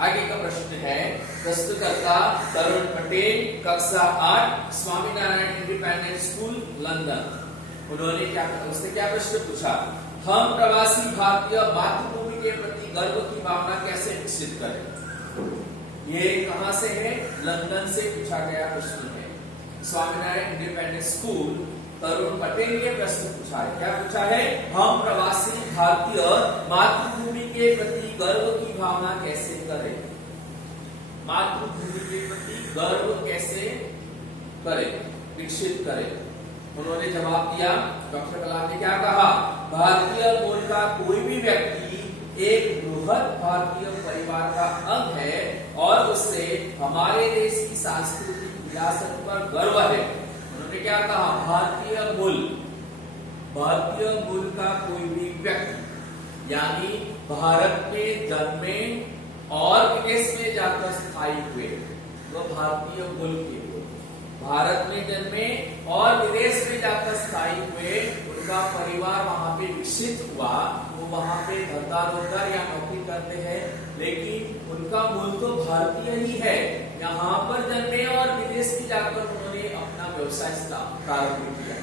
आगे का प्रश्न है, प्रश्नकर्ता तरुण पटेल, कक्षा 8, स्वामीनारायण इंडिपेंडेंट स्कूल, लंदन। उन्होंने उसने क्या प्रश्न पूछा? हम प्रवासी भारतीय मातृभूमि के प्रति गर्व की भावना कैसे विकसित करें? ये कहां से है? लंदन से पूछा गया प्रश्न है। स्वामीनारायण इंडिपेंडेंट स्कूल, तरुण पटेल ने प्रश्न पूछा है। क्या पूछा है? हम प्रवासी भारतीय मातृभूमि के प्रति गर्व की भावना कैसे करें? मातृभूमि के प्रति गर्व कैसे करें, विकसित करें? उन्होंने जवाब दिया, डॉक्टर कलाम ने क्या कहा? भारतीय मूल का कोई भी व्यक्ति एक बृहद भारतीय परिवार का अंग है और उससे हमारे देश की सांस्कृतिक विरासत पर गर्व है। उन्होंने क्या कहा? भारतीय मूल का कोई भी व्यक्ति, यानी भारत में जन्मे और विदेश में जाकर स्थायी हुए, वो भारतीय मूल के लोग, भारत में जन्मे और विदेश में जाकर स्थायी हुए, उनका परिवार वहां पे विकसित हुआ, वो वहां पे धंधा रोजगार या नौकरी करते हैं, लेकिन उनका मूल तो भारतीय ही है। यहाँ पर जन्मे और विदेश में जाकर उन्होंने अपना व्यवसाय प्रारंभ किया,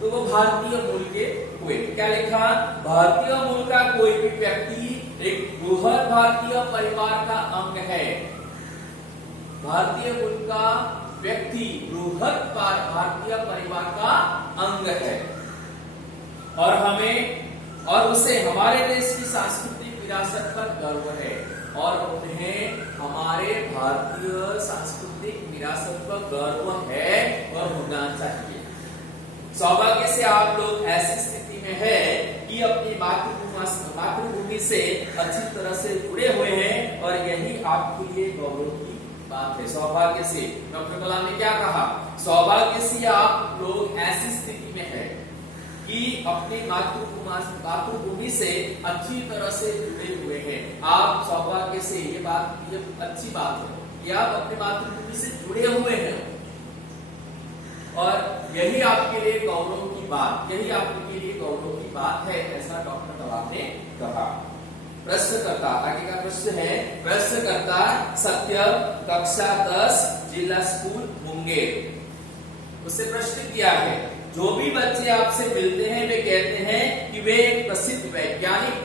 तो वो भारतीय मूल के हुए। क्या लिखा? भारतीय मूल का कोई भी व्यक्ति एक बृहद भारतीय परिवार का अंग है। भारतीय मूल का व्यक्ति बृहद भारतीय परिवार का अंग है और उसे हमारे देश की सांस्कृतिक विरासत पर गर्व है और उन्हें हमारे भारतीय सांस्कृतिक विरासत पर गर्व है और होना चाहिए। सौभाग्य से आप लोग ऐसी स्थिति में है कि अपनी मातृभूमि से अच्छी तरह से जुड़े हुए हैं और यही आपके लिए गौरव की बात है। सौभाग्य से, डॉक्टर कलाम ने क्या कहा? सौभाग्य से आप लोग ऐसी स्थिति में है कि अपनी मातृभूमि से अच्छी तरह से जुड़े हुए हैं। आप सौभाग्य से, ये अच्छी बात है कि आप अपनी मातृभूमि से जुड़े हुए हैं और यही आपके लिए गौरव की बात, यही आपके लिए गौरव की बात है, ऐसा डॉक्टर कलाम ने कहा। प्रश्नकर्ता, आगे का प्रश्न है, प्रश्नकर्ता सत्य, कक्षा 10, जिला स्कूल, मुंगेर। उससे प्रश्न किया है, जो भी बच्चे आपसे मिलते हैं वे कहते हैं कि वे एक प्रसिद्ध वैज्ञानिक,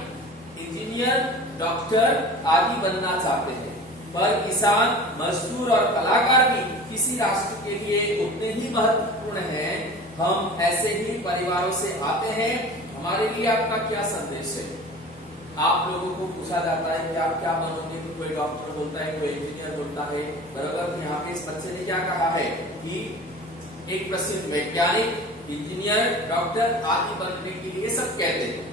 इंजीनियर, डॉक्टर आदि बनना चाहते हैं, पर किसान, मजदूर और कलाकार भी किसी राष्ट्र के लिए उतने ही महत्वपूर्ण हैं। हम ऐसे ही परिवारों से आते हैं, हमारे लिए आपका क्या संदेश है? आप लोगों को पूछा जाता है कि आप क्या बनोगे, तो कोई डॉक्टर बोलता है, कोई इंजीनियर बोलता है, बराबर। यहाँ पे इस बच्चे ने क्या कहा है कि एक प्रसिद्ध वैज्ञानिक, इंजीनियर, डॉक्टर आदि बनने के लिए सब कहते हैं,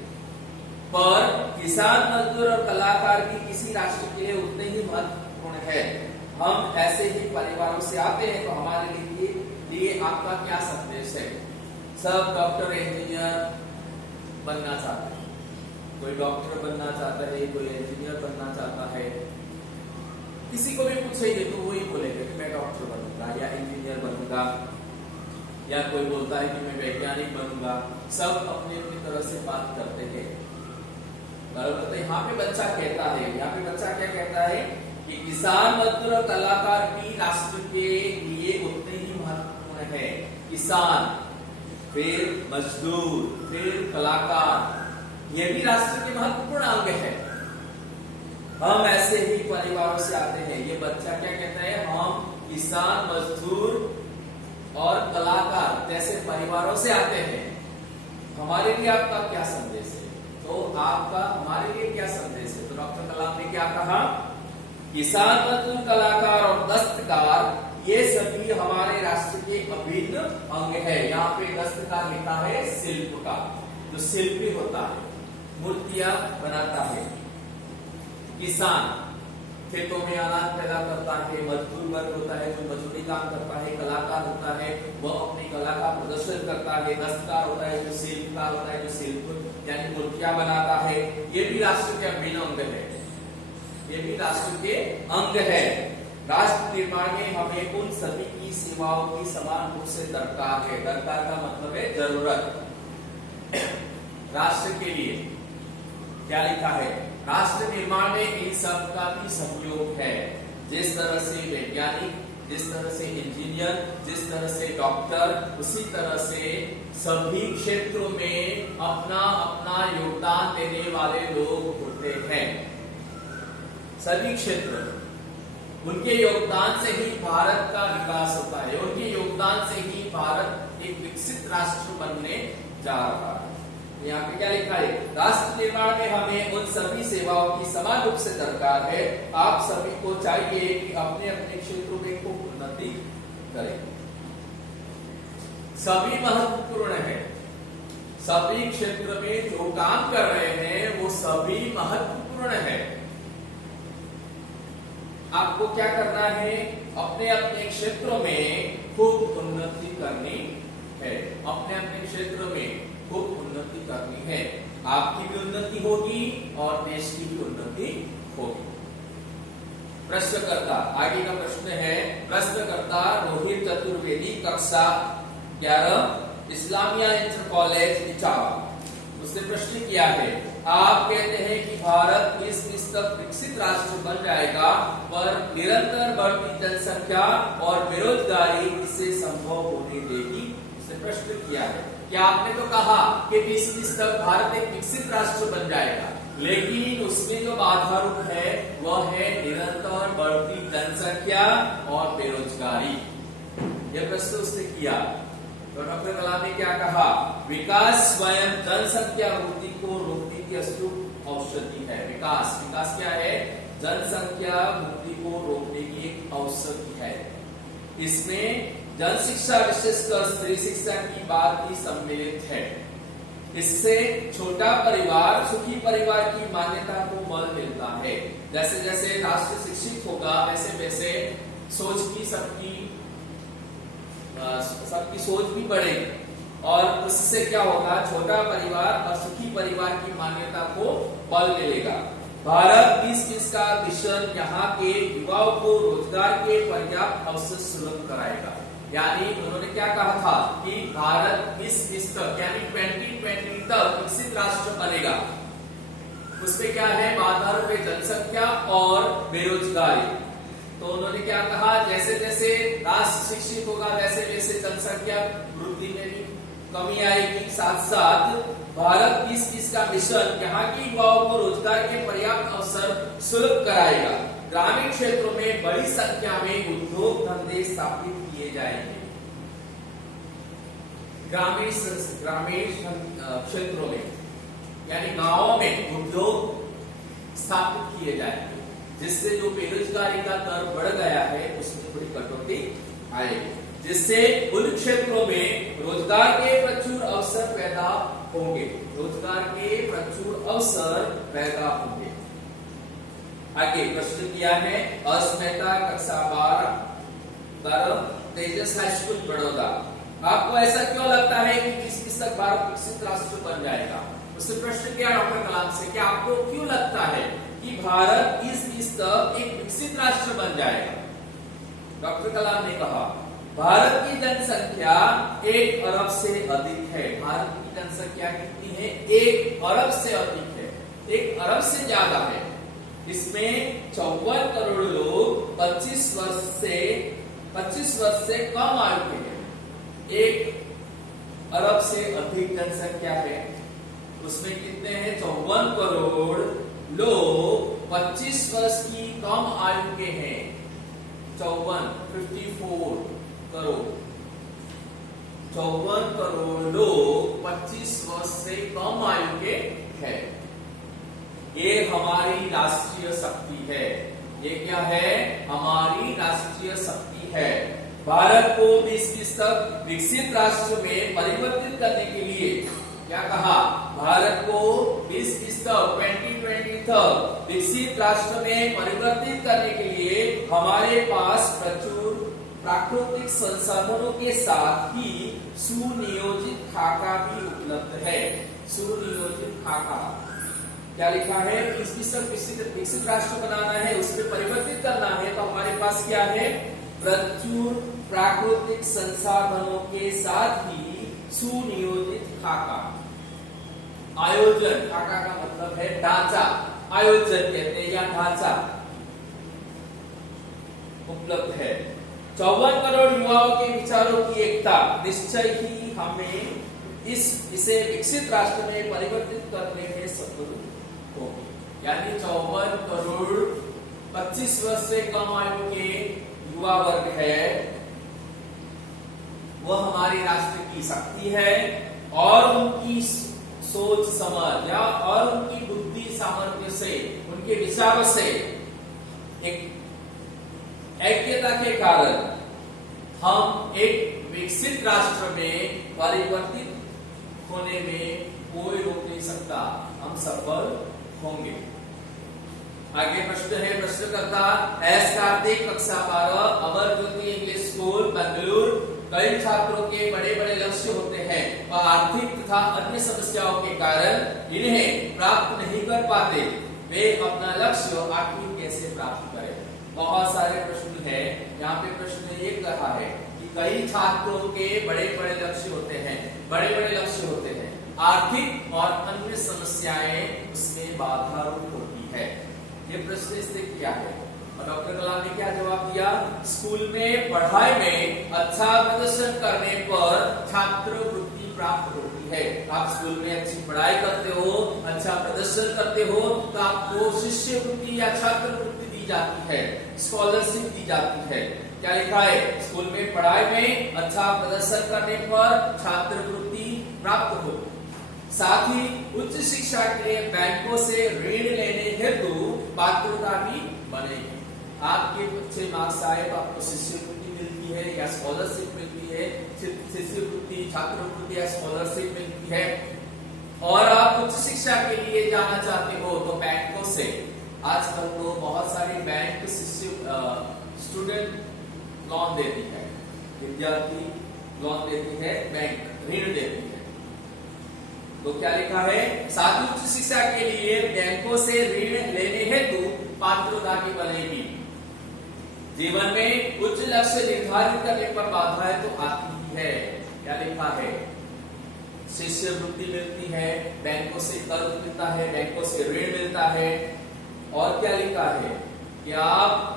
पर किसान, मजदूर और कलाकार भी किसी राष्ट्र के लिए उतने ही महत्वपूर्ण है। हम ऐसे ही परिवारों से आते हैं, तो हमारे लिए आपका क्या संदेश है? सब डॉक्टर, इंजीनियर बनना चाहते हैं, कोई डॉक्टर बनना चाहता है, कोई इंजीनियर बनना चाहता है। किसी को भी पूछेंगे तो वही बोलेगा कि मैं डॉक्टर बनूंगा या इंजीनियर बनूंगा, या कोई बोलता है कि मैं वैज्ञानिक बनूंगा। सब अपनी अपनी तरह से बात करते हैं, बराबर। तो यहाँ पे बच्चा कहता है, यहाँ पे बच्चा क्या कहता है कि किसान, मजदूर और कलाकार भी राष्ट्र के लिए उतने ही महत्वपूर्ण है। किसान, फिर मजदूर, फिर कलाकार, ये भी राष्ट्र के महत्वपूर्ण अंग है। हम ऐसे ही परिवारों से आते हैं। ये बच्चा क्या कहता है? हम किसान, मजदूर और कलाकार जैसे परिवारों से आते हैं, हमारे लिए आपका क्या संदेश है? तो आपका हमारे लिए क्या संदेश है? तो डॉक्टर कलाम ने क्या कहा? किसान, मजदूर, कलाकार और दस्तकार, ये सभी हमारे राष्ट्र के अभिन्न अंग है। यहाँ पे दस्तकार लिखा है शिल्प का, जो शिल्पी होता है, मूर्तियां बनाता है। किसान खेतों में अनाज पैदा करता है, मजदूर वर्ग होता है जो मजदूरी काम करता है, कलाकार होता है वह अपनी कला का प्रदर्शन करता है, दस्तकार होता है जो शिल्पकार होता है जो शिल्प यानी मूर्तियां बनाता है। ये भी राष्ट्र के अभिन्न अंग है, ये भी राष्ट्र के अंग है। राष्ट्र निर्माण में हमें उन सभी की सेवाओं की समान रूप से दरकार है। दरकार का मतलब है जरूरत। राष्ट्र के लिए क्या लिखा है? राष्ट्र निर्माण में इन सबका भी सहयोग है। जिस तरह से वैज्ञानिक, जिस तरह से इंजीनियर, जिस तरह से डॉक्टर, उसी तरह से सभी क्षेत्रों में अपना अपना योगदान देने वाले लोग होते हैं। सभी क्षेत्र, उनके योगदान से ही भारत का विकास होता है, उनके योगदान से ही भारत एक विकसित राष्ट्र बनने जा रहा है। यहाँ पे क्या लिखा है? राष्ट्र निर्माण में हमें उन सभी सेवाओं की समान रूप से दरकार है। आप सभी को चाहिए कि अपने अपने क्षेत्रों में खूब उन्नति करें। सभी महत्वपूर्ण है। सभी क्षेत्र में जो काम कर रहे हैं वो सभी महत्वपूर्ण है। आपको क्या करना है? अपने अपने क्षेत्रों में खूब उन्नति करनी है। अपने अपने क्षेत्र में खूब उन्नति करनी है। आपकी भी उन्नति होगी और देश की भी उन्नति होगी। प्रश्नकर्ता, आगे का प्रश्न है, प्रश्नकर्ता रोहित चतुर्वेदी, कक्षा 11, इस्लामिया इंटर कॉलेज इटावा। उसने प्रश्न किया है, आप कहते हैं कि भारत 2020 तक विकसित राष्ट्र बन जाएगा, पर निरंतर बढ़ती जनसंख्या और बेरोजगारी इसे संभव होने देगी? उसने प्रश्न किया है कि आपने तो कहा कि 2020 तक भारत एक विकसित राष्ट्र बन जाएगा, लेकिन उसमें जो बाधा रूप है वह है निरंतर बढ़ती जनसंख्या और बेरोजगारी। यह प्रश्न उसने किया तो डॉक्टर कलाम ने क्या कहा? विकास स्वयं जनसंख्या वृद्धि को रोकने की अचूक औषधि है। विकास क्या है? जनसंख्या वृद्धि को रोकने की एक औषधि है। इसमें जन शिक्षा, विशेषकर स्त्री शिक्षा की बात भी सम्मिलित है। इससे छोटा परिवार, सुखी परिवार की मान्यता को बल मिलता है। जैसे जैसे राष्ट्र शिक्षित होगा वैसे वैसे सोच की सबकी सोच भी बढ़ेगी और उससे क्या होगा? छोटा परिवार और सुखी परिवार की मान्यता को बल मिलेगा। भारत 2020 का मिशन यहाँ के युवाओं को रोजगार के पर्याप्त अवसर सुलभ कराएगा। यानी उन्होंने क्या कहा था कि भारत 2020 तक यानी 2020 तक विकसित राष्ट्र बनेगा। उसमें क्या है? बाधा रूप जनसंख्या और बेरोजगारी। तो उन्होंने क्या कहा? जैसे जैसे राष्ट्र शिक्षित होगा वैसे वैसे जनसंख्या वृद्धि में भी कमी आएगी। साथ साथ भारत 2020 का मिशन यहाँ के युवाओं को रोजगार के पर्याप्त अवसर सुलभ कराएगा। ग्रामीण क्षेत्रों में बड़ी संख्या में उद्योग धंधे स्थापित किए जाएंगे। ग्रामीण क्षेत्रों में यानी गांवों में उद्योग स्थापित किए जाएंगे, जिससे जो बेरोजगारी का दर बढ़ गया है उसमें थोड़ी कटौती आएगी, जिससे उन क्षेत्रों में रोजगार के प्रचुर अवसर पैदा होंगे। रोजगार के प्रचुर अवसर पैदा होंगे। आगे प्रश्न किया है, अस्मिता, कक्षा 12, तेजस हाई स्कूल बड़ौदा। आपको ऐसा क्यों लगता है कि 2020 तक भारत विकसित राष्ट्र बन जाएगा? उससे प्रश्न किया डॉक्टर कलाम से कि आपको क्यों लगता है कि भारत 2020 तक एक विकसित राष्ट्र बन जाएगा? डॉक्टर कलाम ने कहा, भारत की जनसंख्या 1 अरब से अधिक है। भारत की जनसंख्या कितनी है? 1 अरब से अधिक है, 1 अरब से ज्यादा है। इसमें 54 करोड़ लोग 25 वर्ष से कम आयु के हैं। 1 अरब से अधिक जनसंख्या है, उसमें कितने हैं? 54 करोड़ लोग 25 वर्ष की कम आयु के हैं। 54 करोड़ 54 करोड़ लोग 25 वर्ष से कम आयु के हैं। ये हमारी राष्ट्रीय शक्ति है। ये क्या है? हमारी राष्ट्रीय शक्ति है। भारत को 2020 तक विकसित राष्ट्र में परिवर्तित करने के लिए क्या कहा? भारत को 2020 तक विकसित राष्ट्र में परिवर्तित करने के लिए हमारे पास प्रचुर प्राकृतिक संसाधनों के साथ ही सुनियोजित खाका भी उपलब्ध है। सुनियोजित खाका क्या लिखा है? 2020 तक विकसित राष्ट्र बनाना है, उसमें परिवर्तित करना है, तो हमारे पास क्या है? प्रचुर प्राकृतिक संसाधनों के साथ ही सुनियोजित खाका। आयोजन, खाका का मतलब है ढांचा, आयोजन कहते हैं या ढांचा उपलब्ध है। 54 करोड़ युवाओं के विचारों की एकता निश्चय ही हमें इसे विकसित राष्ट्र में परिवर्तित करने में सफल होगी। यानी 54 करोड़ 25 वर्ष से कम आयु के युवा वर्ग है, वह हमारी राष्ट्र की शक्ति है और उनकी सोच समझ या और उनकी बुद्धि सामर्थ्य से, उनके विचारों से एक ऐक्यता के कारण हम एक विकसित राष्ट्र में परिवर्तित होने में कोई रोक नहीं सकता, हम सफल होंगे। आगे प्रश्न है, प्रश्नकर्ता एस कार्तिक, कक्षा 12, अमर ज्योति इंग्लिश स्कूल बेंगलुरु। कई छात्रों के बड़े बड़े लक्ष्य होते हैं और आर्थिक तथा अन्य समस्याओं के कारण इन्हें प्राप्त नहीं कर पाते। वे अपना लक्ष्य आखिर कैसे प्राप्त करें? बहुत सारे प्रश्न है। यहाँ पे प्रश्न ये कहा है कि कई छात्रों के बड़े बड़े लक्ष्य होते हैं, आर्थिक और अन्य समस्याएं उसमें बाधा रूप होती है। ये प्रश्न इससे क्या है और डॉक्टर कलाम ने क्या जवाब दिया? स्कूल में पढ़ाई में अच्छा प्रदर्शन करने पर छात्रवृत्ति प्राप्त होती है। आप स्कूल में अच्छी पढ़ाई करते हो, अच्छा प्रदर्शन करते हो तो आपको शिष्यवृत्ति या छात्रवृत्ति दी जाती है, स्कॉलरशिप दी जाती है। क्या लिखा है? स्कूल में पढ़ाई में अच्छा प्रदर्शन करने पर छात्रवृत्ति प्राप्त हो। साथ ही उच्च शिक्षा के लिए बैंकों से ऋण लेने हेतु पात्रता भी बनेगी। आपके अच्छे मार्क्स आए तो आपको शिष्यवृत्ति मिलती है या स्कॉलरशिप मिलती है, शिष्यवृत्ति, छात्रवृत्ति या स्कॉलरशिप मिलती है। और आप उच्च शिक्षा के लिए जाना चाहते हो तो बैंकों से, आजकल तो बहुत सारी बैंक स्टूडेंट लोन देती है, विद्यार्थी लोन देती है, बैंक ऋण देती है। तो क्या लिखा है? साथ ही उच्च शिक्षा के लिए बैंकों से ऋण लेने हेतु पात्रता भी बनेगी। जीवन में उच्च लक्ष्य निर्धारित करने पर बाधाएं तो आती ही है। क्या लिखा है? शिष्यवृत्ति मिलती है, बैंकों से कर्ज मिलता है, बैंकों से ऋण मिलता है। और क्या लिखा है कि आप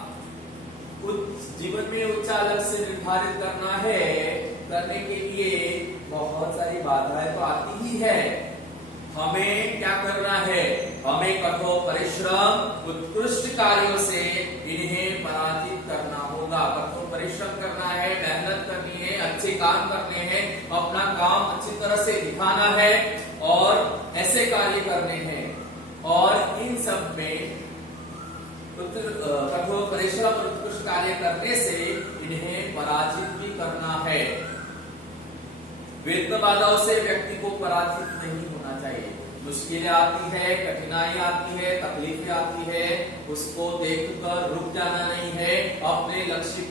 जीवन में उच्च लक्ष्य निर्धारित करना है, करने के लिए बहुत सारी बाधाएं तो आती ही है। हमें क्या करना है? हमें कठोर परिश्रम, उत्कृष्ट कार्यों से इन्हें पराजित करना होगा। कठोर परिश्रम करना है, मेहनत करनी है, अच्छे काम करने हैं, अपना काम अच्छी तरह से दिखाना है और ऐसे कार्य करने हैं। और इन सब में कठोर परिश्रम और उत्कृष्ट कार्य करने से इन्हें पराजित भी करना है। विघ्न बाधाओं से व्यक्ति को पराजित नहीं होना चाहिए। मुश्किलें आती है, कठिनाई आती है, तकलीफें आती है, उसको देखकर रुक जाना नहीं है, अपने लक्ष्य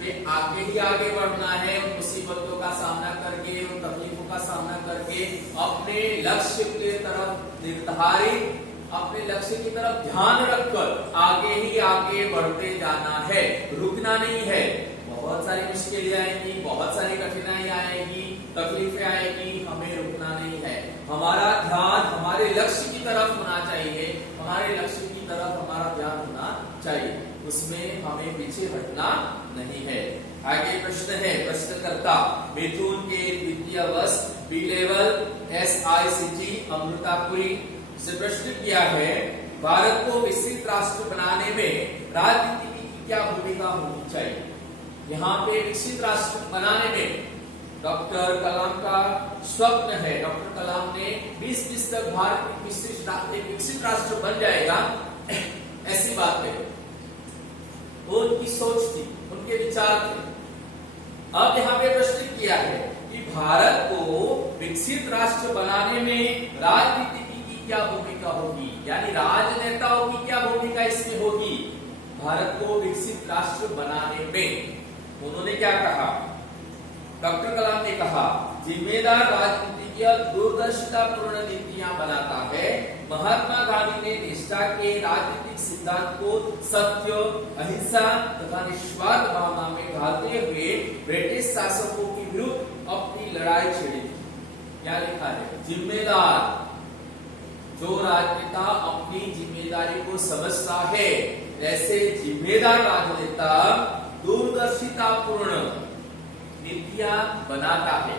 पे आगे ही आगे बढ़ना है। उन मुसीबतों का सामना करके, उन तकलीफों का सामना करके अपने लक्ष्य की तरफ निर्धारित, अपने लक्ष्य की तरफ ध्यान रखकर आगे ही आगे बढ़ते जाना है, रुकना नहीं है। बहुत सारी मुश्किलें आएंगी, बहुत सारी कठिनाई आएगी, तकलीफें आएगी, हमें रुकना नहीं है। हमारा ध्यान हमारे लक्ष्य की तरफ होना चाहिए, हमारे लक्ष्य की तरफ हमारा ध्यान होना चाहिए, उसमें हमें पीछे हटना नहीं है। आगे प्रश्न है, प्रश्नकर्ता मिथुन के द्वितीय वर्ष बी लेवल SICT अमृतापुरी से प्रश्न किया है, भारत को विकसित राष्ट्र बनाने में राजनीति की क्या भूमिका होनी चाहिए? यहाँ पे विकसित राष्ट्र बनाने में डॉक्टर कलाम का स्वप्न है। डॉक्टर कलाम ने 20 तक भारत एक विकसित राष्ट्र बन जाएगा, ऐसी बात है, वो उनकी सोच थी, उनके विचार थे। अब यहाँ पे प्रश्न किया है कि भारत को विकसित राष्ट्र बनाने में राजनीति की क्या भूमिका होगी, यानी राजनेताओं की क्या भूमिका इसमें होगी भारत को विकसित राष्ट्र बनाने में। उन्होंने क्या कहा? डॉक्टर कलाम ने कहा, जिम्मेदार राजनीतिज्ञ दूरदर्शितापूर्ण नीतियां बनाता है। महात्मा गांधी ने निष्ठा के राजनीतिक सिद्धांत को सत्य, अहिंसा तथा निस्वार्थ भावना में ढालते हुए ब्रिटिश शासकों के विरुद्ध अपनी लड़ाई छेड़ी। क्या लिखा है? जिम्मेदार जो राजनेता अपनी जिम्मेदारी को समझता है, ऐसे जिम्मेदार राजनेता दूरदर्शितापूर्ण नीतियां बनाता है।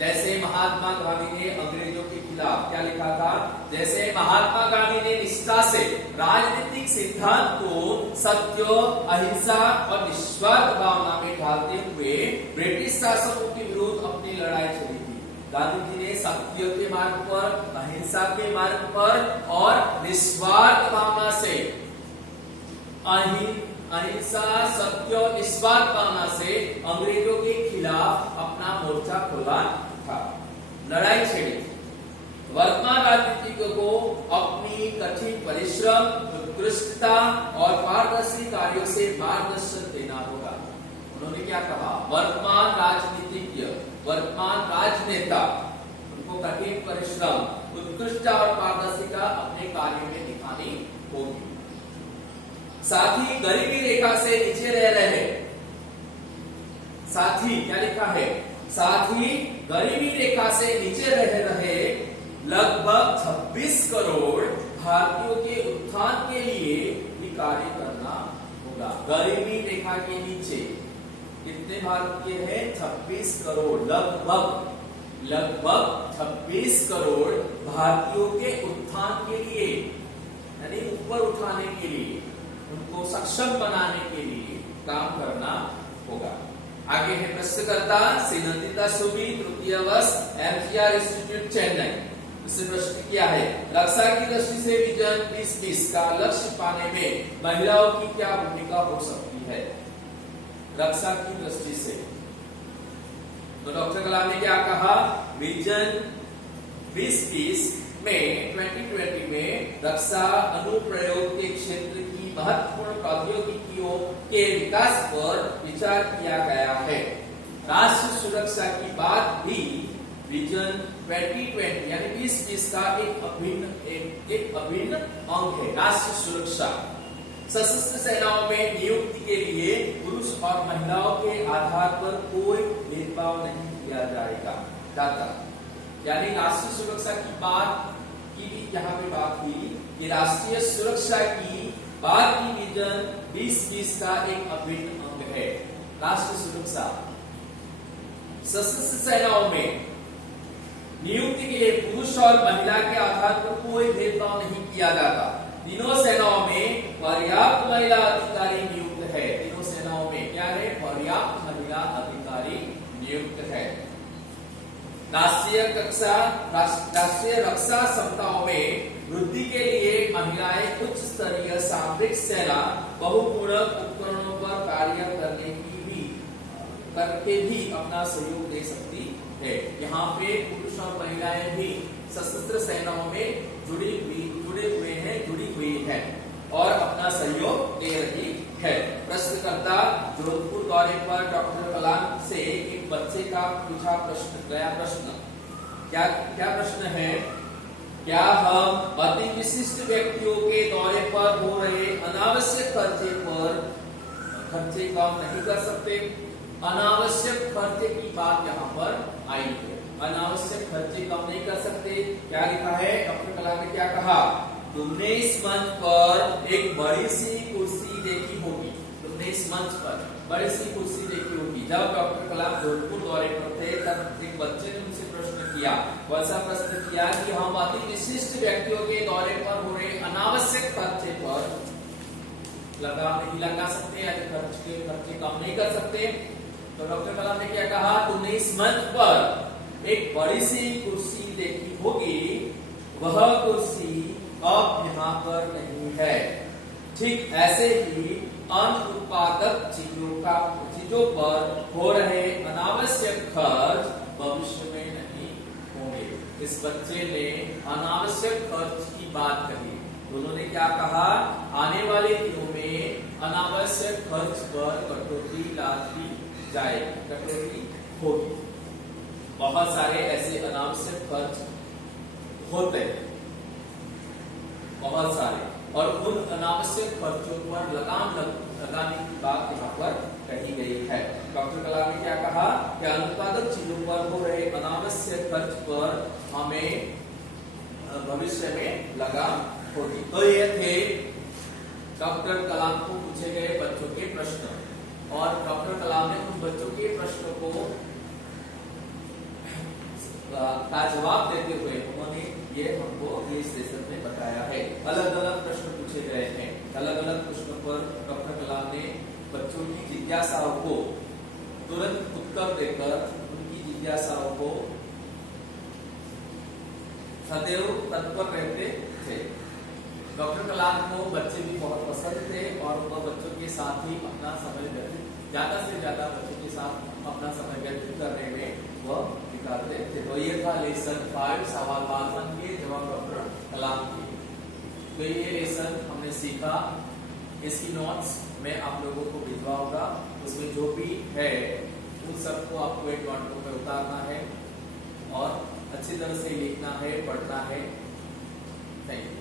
जैसे महात्मा गांधी ने अंग्रेजों के खिलाफ क्या लिखा था? जैसे महात्मा गांधी ने निष्ठा से राजनीतिक सिद्धांत को सत्य, अहिंसा और निस्वार्थ भावना में ढालते हुए ब्रिटिश शासकों के विरुद्ध अपनी लड़ाई छेड़ी थी। गांधी जी ने सत्य के मार्ग पर, अहिंसा के मार्ग पर और निस्वार्थ भावना से अहिंसा, सत्य, निस्वार्थ भावना से अंग्रेजों के खिलाफ अपना मोर्चा खोला था, लड़ाई छेड़ी थी। वर्तमान राजनीतिज्ञों को अपनी कठिन परिश्रम, उत्कृष्टता और पारदर्शी कार्यों से मार्गदर्शन देना होगा। उन्होंने क्या कहा? वर्तमान राजनीतिज्ञ, वर्तमान राजनेता, उनको कठिन परिश्रम, उत्कृष्टता और पारदर्शिता अपने कार्यों में दिखानी होगी। साथ ही गरीबी रेखा से नीचे रह रहे, साथ ही क्या लिखा है? साथ ही गरीबी रेखा से नीचे रह रहे लगभग 26 करोड़ भारतीयों के उत्थान के लिए भी कार्य करना होगा। गरीबी रेखा के नीचे कितने भारतीय हैं? 26 करोड़, लगभग 26 करोड़ भारतीयों के उत्थान के लिए, यानी ऊपर उठाने के लिए, उनको सक्षम बनाने के लिए काम करना होगा। आगे है प्रश्नकर्ता श्री नंदिता सुबी, तृतीय वर्ष, MGR इंस्टीट्यूट चेन्नई। इससे प्रश्न किया है, रक्षा की दृष्टि से विजन 2020 का लक्ष्य पाने में महिलाओं की क्या भूमिका हो सकती है? रक्षा की दृष्टि से तो डॉक्टर कलाम ने क्या कहा? विजन 2020 में 2020 में रक्षा अनुप्रयोग के क्षेत्र की महत्वपूर्ण प्रौद्योगिकियों के विकास पर विचार किया गया है। राष्ट्र सुरक्षा की बात भी विजन 2020 यानी 2020 का एक अभिन्न अंग है। राष्ट्र सुरक्षा, सशस्त्र सेनाओं में नियुक्ति के लिए पुरुष और महिलाओं के आधार पर कोई भेदभाव नहीं किया जाता। यानी राष्ट्रीय सुरक्षा की बात की भी यहाँ पे बात हुई कि राष्ट्रीय सुरक्षा की बात की विजन 2020 का एक अभिन्न अंग है। राष्ट्रीय सुरक्षा, सशस्त्र सेनाओं में नियुक्ति के लिए पुरुष और महिला के आधार पर कोई भेदभाव नहीं किया जाता। तीनों सेनाओं में पर्याप्त महिला अधिकारी नियुक्त है। तीनों सेनाओं में क्या है? पर्याप्त महिला अधिकारी नियुक्त है। राष्ट्रीय रक्षा क्षमताओं में वृद्धि के लिए महिलाएं उच्च स्तरीय सामरिक सेना बहुगुणक उपकरणों पर कार्य करके भी अपना सहयोग दे सकती है। यहाँ पे पुरुष और महिलाएं भी सशस्त्र सेनाओं में जुड़ी हुई हैं और अपना सहयोग दे रही है। प्रश्नकर्ता जोधपुर दौरे पर डॉक्टर कलाम से एक बच्चे का पूछा प्रश्न क्या प्रश्न है? क्या हम अति विशिष्ट व्यक्तियों के दौरे पर हो रहे अनावश्यक खर्चे कम नहीं कर सकते? अनावश्यक खर्चे की बात यहाँ पर आई है। अनावश्यक खर्चे कम नहीं कर सकते। क्या लिखा है? डॉक्टर कलाम ने क्या कहा? तुमने इस मंच पर एक बड़ी सी कुर्सी देखी होगी। तुमने इस मंच पर बड़ी सी कुर्सी देखी होगी। जब डॉक्टर कलाम जोधपुर दौरे पर थे तब एक बच्चे ने उनसे प्रश्न किया, वैसा प्रश्न किया कि हम अति विशिष्ट व्यक्तियों के दौरे पर हो रहे अनावश्यक खर्चे पर लगाम नहीं लगा सकते या खर्चे कम नहीं कर सकते। तो डॉक्टर कलाम ने क्या कहा? तुमने इस मंच पर एक बड़ी सी कुर्सी देखी होगी, वह कुर्सी अब यहाँ पर नहीं है। ठीक ऐसे ही अन्य उत्पादक चीजों पर हो रहे अनावश्यक खर्च भविष्य में नहीं होंगे। इस बच्चे ने अनावश्यक खर्च की बात कही। उन्होंने क्या कहा? आने वाले दिनों में अनावश्यक खर्च पर कटौती लादी जाएगी, कटौती होगी। बहुत सारे ऐसे अनावश्यक खर्च होते हैं, बहुत सारे, और उन अनावश्यक खर्चों पर लगाम लगाने की बात यहाँ पर कही गई है। डॉक्टर कलाम ने क्या कहा कि अनुत्पादक चीजों पर हो रहे अनावश्यक खर्च पर हमें भविष्य में लगा होगी। तो ये थे डॉक्टर कलाम को पूछे गए बच्चों के प्रश्न, और डॉक्टर कलाम ने उन बच्चों के प्रश्न को का जवाब देते हुए उन्होंने ये हमको इस सेशन में बताया है। अलग अलग प्रश्न पूछे गए हैं, अलग अलग प्रश्नों पर डॉक्टर कलाम ने बच्चों की जिज्ञासाओं को तुरंत उत्तर देकर उनकी जिज्ञासाओं को सदैव तत्पर रहते थे। डॉक्टर कलाम को बच्चे भी बहुत पसंद थे और वह बच्चों के साथ ही अपना समय व्यतीत, ज्यादा से ज्यादा बच्चों के साथ अपना समय व्यतीत करने में वह निकालते थे। तो ये था लेसन 5 सवाल बाजन के जवाब डॉक्टर कलाम के। तो ये लेसन हमने सीखा, इसकी नोट्स मैं आप लोगों को भिजवाऊंगा, उसमें जो भी है उन सबको आपको एक नोटबुक में उतारना है और अच्छी तरह से लिखना है, पढ़ना है। Thank you.